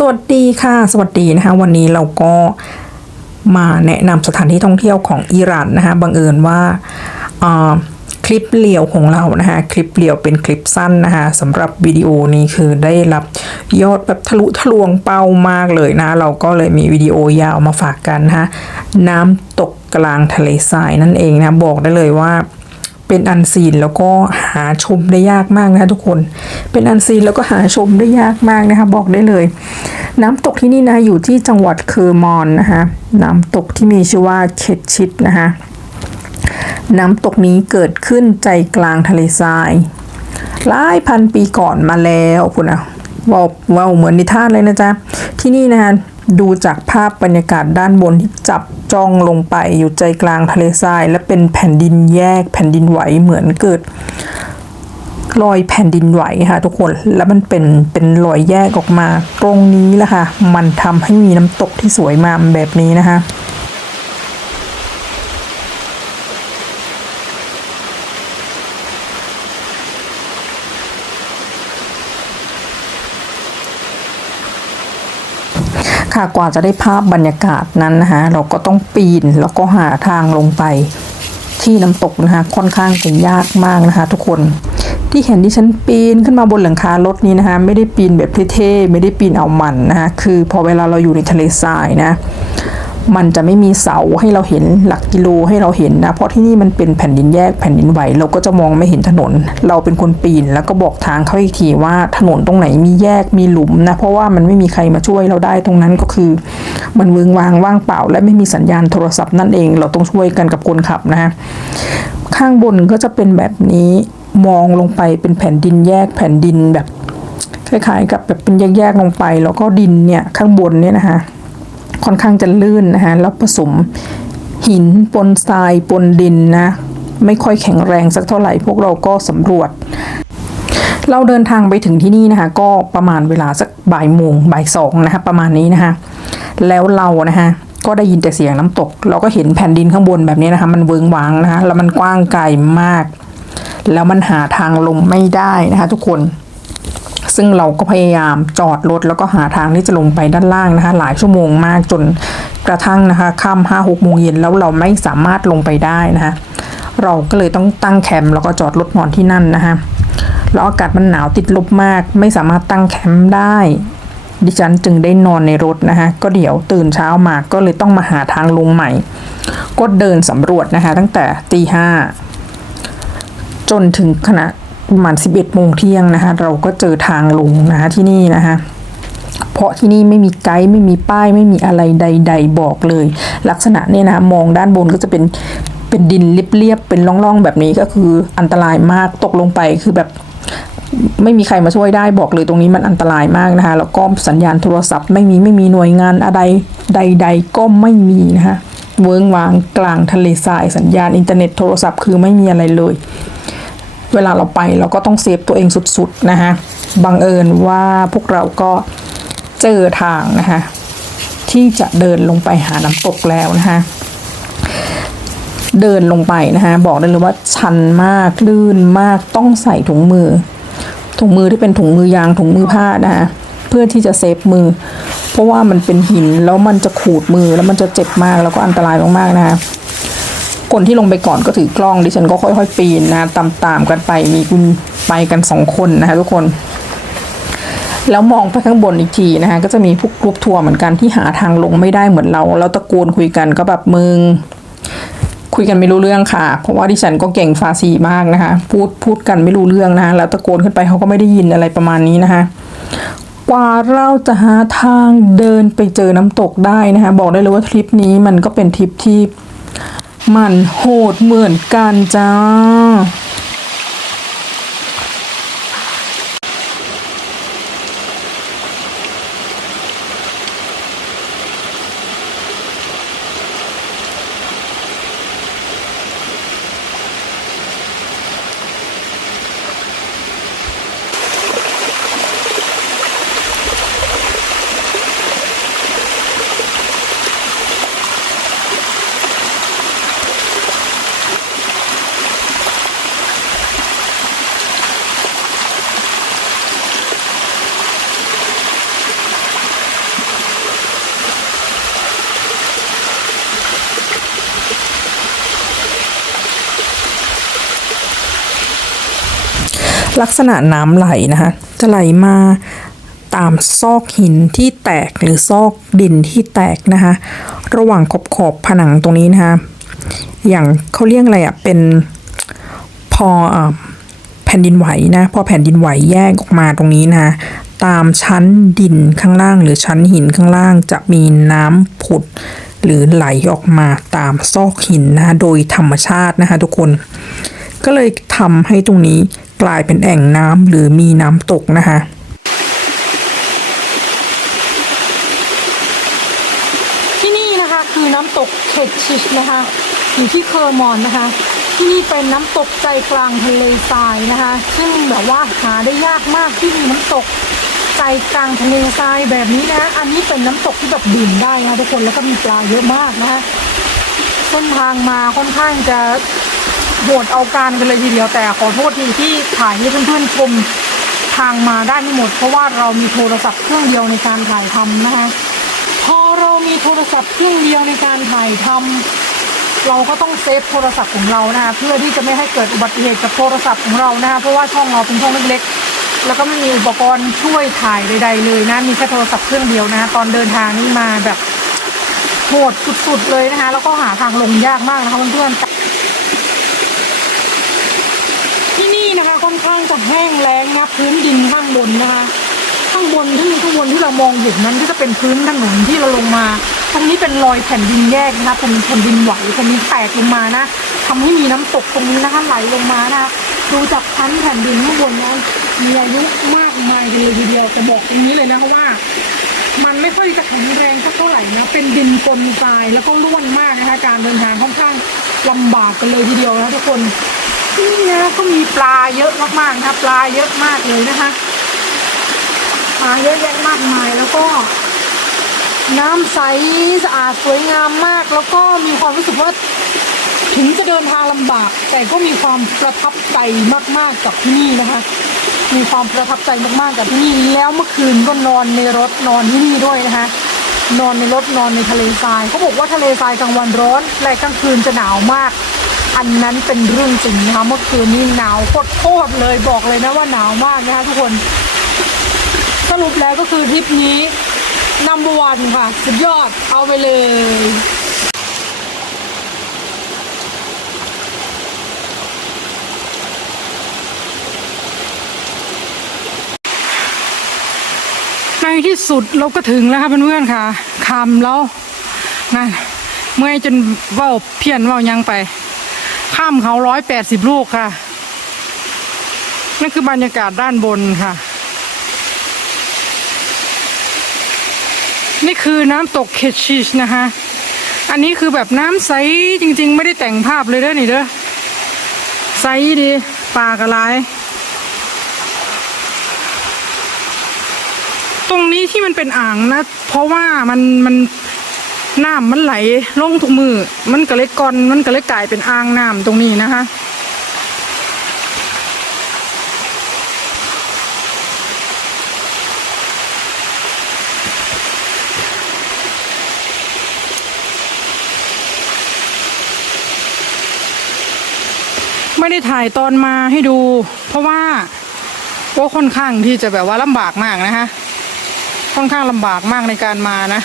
สวัสดีค่ะ สวัสดีนะคะ วันนี้เราก็มาแนะนำสถานที่ท่องเที่ยวของอิหร่านนะคะบังเอิญว่าคลิปเรียวของเรานะคะคลิปเรียวเป็นคลิปสั้นนะคะสำหรับวิดีโอนี้คือได้รับยอดแบบทะลุทะลวงเป้ามากเลยนะ เราก็เลยมีวิดีโอยาวมาฝากกันนะคะน้ำตกกลางทะเลทรายนั่นเองนะบอกได้เลยว่า เป็นอันซีนแล้วก็หาชมได้ยากมากนะคะทุกคน เป็นอันซีนแล้วก็หาชมได้ยากมากนะคะบอกได้เลย น้ำตกที่นี่นะอยู่ที่จังหวัดเคอร์มอนนะคะน้ำตกที่มีชื่อว่าเคดชิดนะคะน้ำตกนี้เกิดขึ้นใจกลางทะเลทรายหลายพันปีก่อนมาแล้วคุณอะว่าว่าเหมือนนิทานเลยนะจ๊ะที่นี่นะคะ ดูจากภาพบรรยากาศด้านบนที่จับจ้องลงไปอยู่ใจกลางทะเลทราย และเป็นแผ่นดินแยกแผ่นดินไหวเหมือนเกิดรอยแผ่นดินไหวค่ะทุกคนแล้วมันเป็นเป็นรอยแยกออกมา ตรงนี้แหละค่ะ มันทำให้มีน้ำตกที่สวยงามแบบนี้นะคะ ค่ะกว่าจะได้ภาพบรรยากาศนั้นนะคะเราก็ต้องปีนแล้วก็หาทางลงไป ที่น้ำตกนะคะค่อนข้างจะยากมากนะคะ ทุกคนที่เห็นที่ฉันปีนขึ้นมาบนหลังคารถนี้นะคะ ไม่ได้ปีนแบบเท่ๆไม่ได้ปีนเอามันนะคะคือพอเวลาเราอยู่ในทะเลทรายนะ มันจะไม่มีเสาให้เราเห็นหลักกิโลให้เราเห็นนะ เพราะที่นี่มันเป็นแผ่นดินแยกแผ่นดินไหวเราก็จะมองไม่เห็นถนน เราเป็นคนปีนแล้วก็บอกทางเขาอีกทีว่าถนนตรงไหนมีแยกมีหลุมนะ เพราะว่ามันไม่มีใครมาช่วยเราได้ตรงนั้นก็คือ มันวืงวางว่างเปล่า และไม่มีสัญญาณโทรศัพท์นั่นเอง เราต้องช่วยกันกับคนขับนะฮะข้างบนก็จะเป็นแบบนี้มองลงไปเป็นแผ่นดินแยกแผ่นดินแบบคล้ายๆกับแบบเป็นแยกๆลงไป แล้วก็ดินเนี่ยข้างบนเนี่ยนะคะ ค่อนข้างจะลื่นนะคะแล้วผสมหินปนทรายปนดินนะ ไม่ค่อยแข็งแรงสักเท่าไหร่พวกเราก็สำรวจ เราเดินทางไปถึงที่นี่นะคะ ก็ประมาณเวลาสักบ่ายโมงบ่ายสองนะคะประมาณนี้นะคะแล้วเรานะคะก็ได้ยินแต่เสียงน้ำตก เราก็เห็นแผ่นดินข้างบนแบบนี้นะคะ มันเวิงวางนะคะแล้วมันกว้างไกลมาก แล้วมันหาทางลงไม่ได้นะคะ ทุกคน ซึ่งเราก็พยายามจอดรถแล้วก็หาทางที่จะลงไปด้านล่างนะคะ หลายชั่วโมงมากจนกระทั่งนะคะค่ำห้าหกโมงเย็นแล้วเราไม่สามารถลงไปได้นะคะเราก็เลยต้องตั้งแคมป์แล้วก็จอดรถนอนที่นั่นนะคะแล้วอากาศมันหนาวติดลบมาก ไม่สามารถตั้งแคมป์ได้ ดิฉันจึงได้นอนในรถนะคะก็เดี๋ยวตื่นเช้ามาก็เลยต้องมาหาทางลงใหม่ ก็เดินสำรวจนะคะตั้งแต่ตีห้าจนถึงขณะ ประมาณ 11โมงเที่ยงนะคะ เราก็เจอทางลงนะคะที่นี่นะคะเพราะที่นี่ไม่มีไกด์ไม่มีป้ายไม่มีอะไรใด ๆ บอกเลย ลักษณะเนี่ยนะมองด้านบนก็จะเป็นเป็นดินเรียบๆเป็นร่องๆแบบนี้ก็คืออันตรายมากตกลงไปคือแบบไม่มีใครมาช่วยได้บอกเลยตรงนี้มันอันตรายมากนะคะ แล้วก็สัญญาณโทรศัพท์ ไม่มีไม่มีหน่วยงานอะไรใด ๆ ก็ไม่มีนะคะเวิ้งวางกลางทะเลทรายสัญญาณอินเทอร์เน็ตโทรศัพท์คือไม่มีอะไรเลย เวลาเราไปเราก็ต้องเซฟตัวเองสุดๆนะคะบังเอิญว่าพวกเราก็เจอทางนะคะที่จะเดินลงไปหาน้ำตกแล้วนะคะเดินลงไปนะคะบอกได้เลยว่าชันมากลื่นมากต้องใส่ถุงมือ ถุงมือที่เป็นถุงมือยางถุงมือผ้านะคะเพื่อที่จะเซฟมือ เพราะว่ามันเป็นหินแล้วมันจะขูดมือแล้วมันจะเจ็บมากแล้วก็อันตรายมากๆนะคะ คนที่ลงไปก่อนก็ถือกล้องดิฉันก็ค่อยๆ ปีนนะตามๆกันไปมีคุณไปกันสองคนนะคะทุกคน แล้วมองไปข้างบนอีกทีนะคะก็จะมีพวกกรุ๊ปทัวร์เหมือนกันที่หาทางลงไม่ได้เหมือนเราแล้วตะโกนคุยกันก็แบบมึงคุยกันไม่รู้เรื่องค่ะ เพราะว่าดิฉันก็เก่งฟาซีมากนะคะ พูดพูดกันไม่รู้เรื่องนะคะแล้วตะโกนขึ้นไปเขาก็ไม่ได้ยินอะไรประมาณนี้นะคะกว่าเราจะหาทางเดินไปเจอน้ำตกได้นะคะบอกได้เลยว่าทริปนี้มันก็เป็นทริปที่ มันโหดเหมือนกันจ้า ลักษณะน้ำไหลนะคะจะไหลมาตามซอกหินที่แตกหรือซอกดินที่แตกนะคะระหว่างขอบขอบผนังตรงนี้นะคะอย่างเขาเรียกอะไรอะ่ะเป็นพอแผ่นดินไหวนะพอแผ่นดินไหวแยกออกมาตรงนี้นะคะตามชั้นดินข้างล่าง หรือชั้นหินข้างล่างจะมีน้ำผุดหรือไหลออกมาตามซอกหินนะคะโดยธรรมชาตินะคะทุกคน ก็เลยทำให้ตรงนี้กลายเป็นแอ่งน้ำหรือมีน้ำตกนะคะที่นี่นะคะคือน้ำตกเขตชิชนะคะอยู่ที่เคอร์มอนนะคะ ที่นี่เป็นน้ำตกใจกลางทะเลทรายนะคะ ซึ่งแบบว่าหาได้ยากมากที่มีน้ำตกใจกลางทะเลทรายแบบนี้นะ อันนี้เป็นน้ำตกที่แบบดื่มได้นะคะทุกคนแล้วก็มีปลาเยอะมากนะคะเส้นทางมาค่อนข้างจะ โหดเอาการกันเลยทีเดียวแต่ขอโทษทีที่ถ่ายให้เพื่อนๆชมทางมาได้ไม่หมด เพราะว่าเรามีโทรศัพท์เครื่องเดียวในการถ่ายทำนะคะพอเรามีโทรศัพท์เครื่องเดียวในการถ่ายทำเราก็ต้องเซฟโทรศัพท์ของเรานะคะเพื่อที่จะไม่ให้เกิดอุบัติเหตุกับโทรศัพท์ของเรานะคะเพราะว่าช่องเราเป็นช่องเล็กๆแล้วก็ไม่มีอุปกรณ์ช่วยถ่ายใดๆเลยนะมีแค่โทรศัพท์เครื่องเดียวนะคะตอนเดินทางนี่มาแบบโหดสุดๆเลยนะคะแล้วก็หาทางลงยากมากนะคะเพื่อนๆ ที่ นี่ะคะค่อนข้างจะแห้งแล้งนะพื้นดินข้างบนนะคะข้างบนที่ข้างบนที่เรามองเห็นนั้นก็จะเป็นพื้นถนนที่เราลงมาตรงนี้เป็นรอยแผ่นดินแยกนะคะเป็นแผ่นดินไหวแผ่นดินแตกลงมานะทำให้มีน้ำตกตรงนี้นะคะไหลลงมานะคะดูจากชั้นแผ่นดินข้างบนนะมีอายุมากมายเลยทีเดียวแต่บอกตรงนี้เลยนะคะว่า มันไม่ค่อยจะแข็งแรงสักเท่าไหร่นะเป็นดินกลนทรายแล้วก็ร่วนมากนะคะการเดินทางค่อนข้างลำบากกันเลยทีเดียวนะทุกคน ที่นี่นะก็มีปลาเยอะมากๆนะคะปลาเยอะมากเลยนะคะปลาเยอะแยะมากมายแล้วก็ น้ำใสสะอาดสวยงามมาก แล้วก็มีความรู้สึกว่าถึงจะเดินทางลำบาก แต่ก็มีความประทับใจมากๆกับที่นี่นะคะ มีความประทับใจมากๆกับที่นี่แล้วเมื่อคืนก็นอนในรถนอนที่นี่ด้วยนะคะนอนในรถนอนในทะเลทรายเขาบอกว่าทะเลทรายกลางวันร้อนและกลางคืนจะหนาวมาก อันนั้นเป็นเรื่องจริงนะคะเมื่อคืนนี้หนาวโคตรเลยบอกเลยนะว่าหนาวมากนะคะทุกคน สรุปแล้วก็คือทริปนี้นัมเบอร์วันค่ะ สุดยอดเอาไปเลยในที่สุดเราก็ถึงแล้วค่ะเพื่อนๆค่ะคำแล้วนั่นเมื่อยจนเว่าเพี้ยนเว่ายังไป ข้ามเขาร้อยแปดสิบลูกค่ะ นั่นคือบรรยากาศด้านบนค่ะ นี่คือน้ำตกเคชิชนะคะ อันนี้คือแบบน้ำใสจริง ๆ ไม่ได้แต่งภาพเลยเด้อนี่เด้อใสดีปลากระไรตรงนี้ที่มันเป็นอ่างนะ เพราะว่ามันมัน น้ำมันไหลลงทุกมือ มันก็เลยกอนมันก็เลยกลายเป็นอ่างน้ำตรงนี้นะคะ ไม่ได้ถ่ายตอนมาให้ดู เพราะว่าก็ค่อนข้างที่จะแบบว่าลำบากมากนะคะค่อนข้างลำบากมากในการมานะ